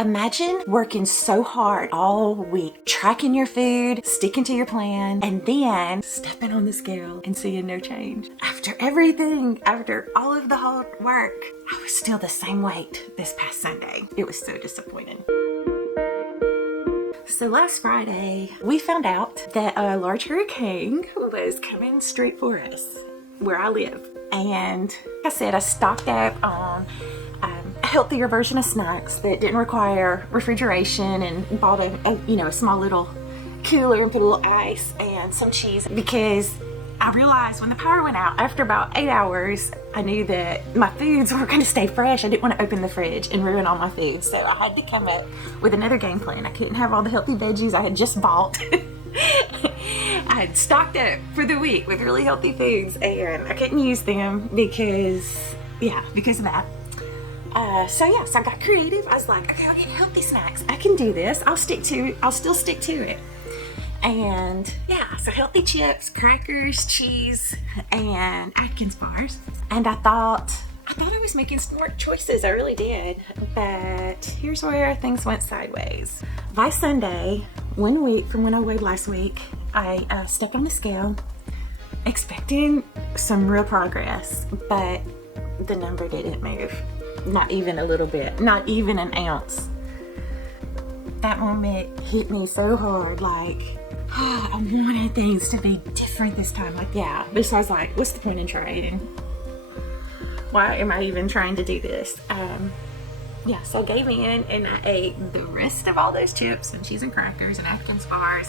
Imagine working so hard all week, tracking your food, sticking to your plan, and then stepping on the scale and seeing no change. After everything, after all of the hard work, I was still the same weight this past Sunday. It was so disappointing. So last Friday, we found out that a large hurricane was coming straight for us where I live. And like I said, I stocked up on a healthier version of snacks that didn't require refrigeration, and bought a small little cooler and put a little ice and some cheese, because I realized when the power went out after about 8 hours, I knew that my foods were going to stay fresh. I didn't want to open the fridge and ruin all my food, so I had to come up with another game plan. I couldn't have all the healthy veggies I had just bought. I had stocked up for the week with really healthy foods, and I couldn't use them because of that. So I got creative. I was like, okay, I'll get healthy snacks. I can do this. I'll still stick to it. And so healthy chips, crackers, cheese, and Atkins bars. And I thought I was making smart choices. I really did. But here's where things went sideways. By Sunday, 1 week from when I weighed last week, I stepped on the scale expecting some real progress, but the number didn't move. Not even a little bit, not even an ounce. That moment hit me so hard, like, I wanted things to be different this time. But so I was like, what's the point in trying? Why am I even trying to do this? So I gave in and I ate the rest of all those chips and cheese and crackers and Atkins bars.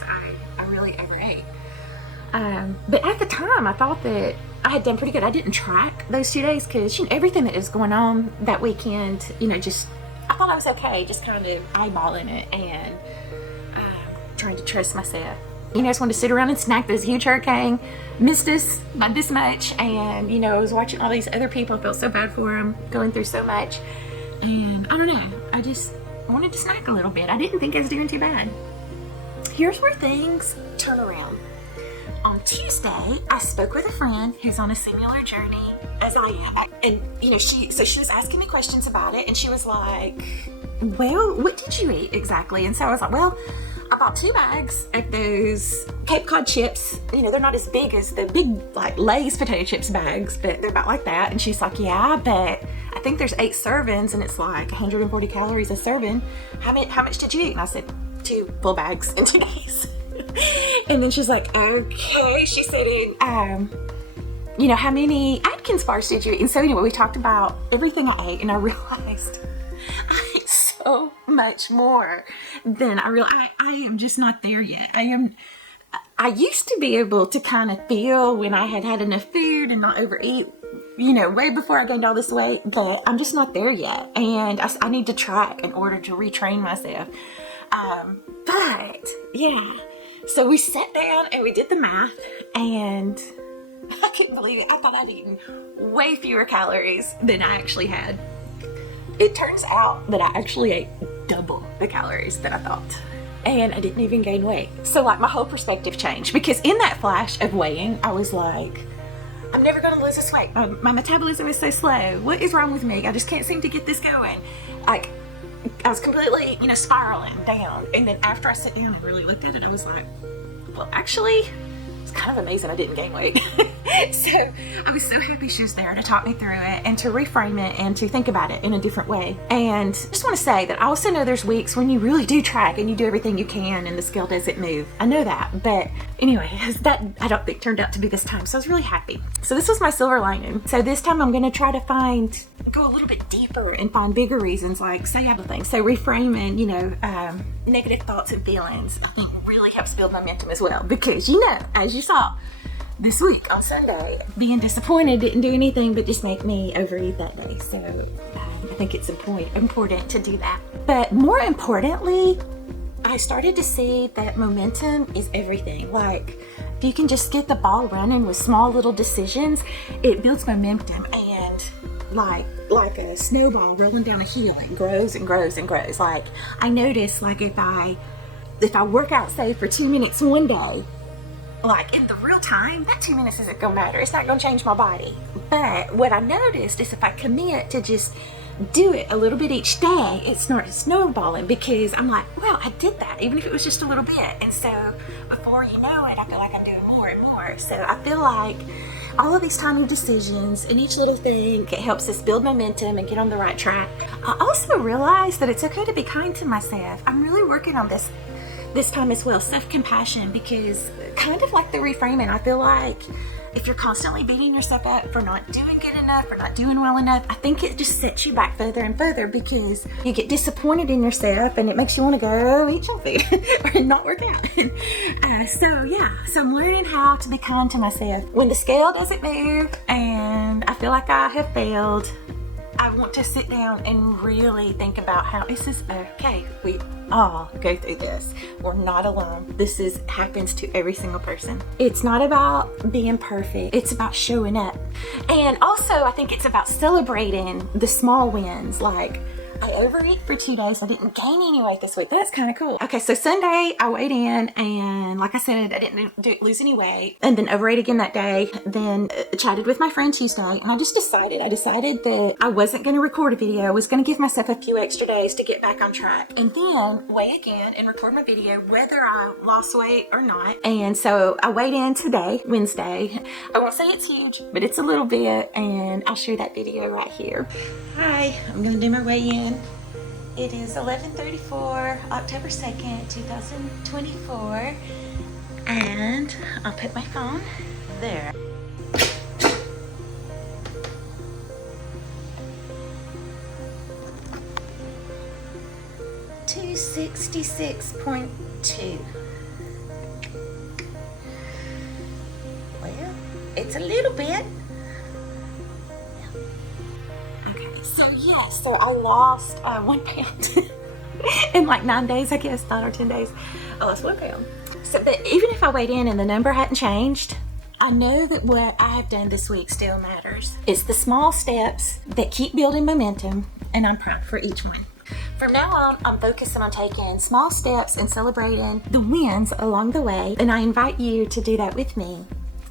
I really overate. But at the time, I thought that I had done pretty good. I didn't track those 2 days because everything that was going on that weekend, I thought I was okay, just kind of eyeballing it and trying to trust myself. I just wanted to sit around and snack. This huge hurricane missed us by this much, and I was watching all these other people. I felt so bad for them, going through so much, and I don't know. I just wanted to snack a little bit. I didn't think I was doing too bad. Here's where things turn around. On Tuesday, I spoke with a friend who's on a similar journey as I am. And, she was asking me questions about it, and she was like, well, what did you eat exactly? And so I was like, well, I bought 2 bags of those Cape Cod chips. They're not as big as the big, Lay's potato chips bags, but they're about like that. And she's like, yeah, but I think there's 8 servings, and it's like 140 calories a serving. How much did you eat? And I said, 2 full bags in 2 days. And then she's like, okay. She said, how many Atkins bars did you eat? And so anyway, we talked about everything I ate, and I realized I ate so much more than I realized. I am just not there yet. I used to be able to kind of feel when I had enough food and not overeat, way before I gained all this weight, but I'm just not there yet. And I need to track in order to retrain myself. So we sat down and we did the math, and I couldn't believe it. I thought I'd eaten way fewer calories than I actually had. It turns out that I actually ate double the calories that I thought, and I didn't even gain weight. So my whole perspective changed, because in that flash of weighing, I was like, I'm never going to lose this weight. My metabolism is so slow. What is wrong with me? I just can't seem to get this going. I was completely, spiraling down. And then after I sat down and really looked at it, I was like, well, actually, it's kind of amazing I didn't gain weight. So I was so happy she was there to talk me through it and to reframe it and to think about it in a different way. And I just want to say that I also know there's weeks when you really do track and you do everything you can and the scale doesn't move. I know that. But anyway, that I don't think turned out to be this time. So I was really happy. So this was my silver lining. So this time I'm going to try to go a little bit deeper and find bigger reasons, like say other things. So reframing, negative thoughts and feelings, I think really helps build momentum as well. Because, as you saw this week on Sunday, being disappointed didn't do anything but just make me overeat that day. So I think it's important to do that. But more importantly, I started to see that momentum is everything. If you can just get the ball running with small little decisions, it builds momentum, and like a snowball rolling down a hill, it grows and grows and grows. I notice, if I work out, say, for 2 minutes one day, in the real time, that 2 minutes isn't gonna matter. It's not gonna change my body. But what I noticed is if I commit to just do it a little bit each day, it started snowballing because I'm like, well, I did that, even if it was just a little bit. And so before you know it, I feel like I'm doing more and more. So I feel like all of these tiny decisions and each little thing, it helps us build momentum and get on the right track. I also realized that it's okay to be kind to myself. I'm really working on this time as well, self-compassion, because kind of like the reframing, I feel like if you're constantly beating yourself up for not doing good enough or not doing well enough, I think it just sets you back further and further because you get disappointed in yourself and it makes you want to go eat junk food or not work out. So I'm learning how to be kind to myself. When the scale doesn't move and I feel like I have failed, I want to sit down and really think about how this is okay. We all go through this. We're not alone. This happens to every single person. It's not about being perfect. It's about showing up. And also, I think it's about celebrating the small wins. Like, I overeat for 2 days. I didn't gain any weight this week. That's kind of cool. Okay, so Sunday I weighed in, and like I said, I didn't lose any weight. And then overate again that day. Then chatted with my friend Tuesday, and I decided that I wasn't going to record a video. I was going to give myself a few extra days to get back on track, and then weigh again and record my video whether I lost weight or not. And so I weighed in today, Wednesday. I won't say it's huge, but it's a little bit, and I'll share that video right here. Hi, I'm going to do my weigh-in. It is 11:34, October 2nd, 2024, and I'll put my phone there. 266.2. Well, it's a little bit. So I lost 1 pound in like 9 days, I guess, 9 or 10 days. I lost 1 pound. So, but even if I weighed in and the number hadn't changed, I know that what I have done this week still matters. It's the small steps that keep building momentum, and I'm proud for each one. From now on, I'm focusing on taking small steps and celebrating the wins along the way, and I invite you to do that with me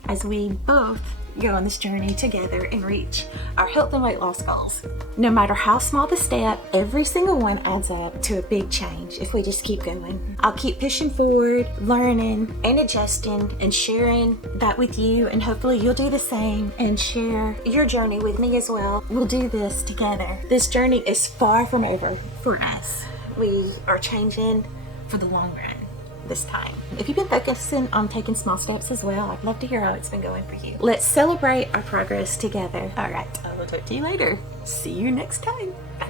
as we both go on this journey together and reach our health and weight loss goals. No matter how small the step, every single one adds up to a big change if we just keep going. I'll keep pushing forward, learning and adjusting and sharing that with you, and hopefully you'll do the same and share your journey with me as well. We'll do this together. This journey is far from over for us. We are changing for the long run this time. If you've been focusing on taking small steps as well, I'd love to hear how it's been going for you. Let's celebrate our progress together. All right, I will talk to you later. See you next time. Bye.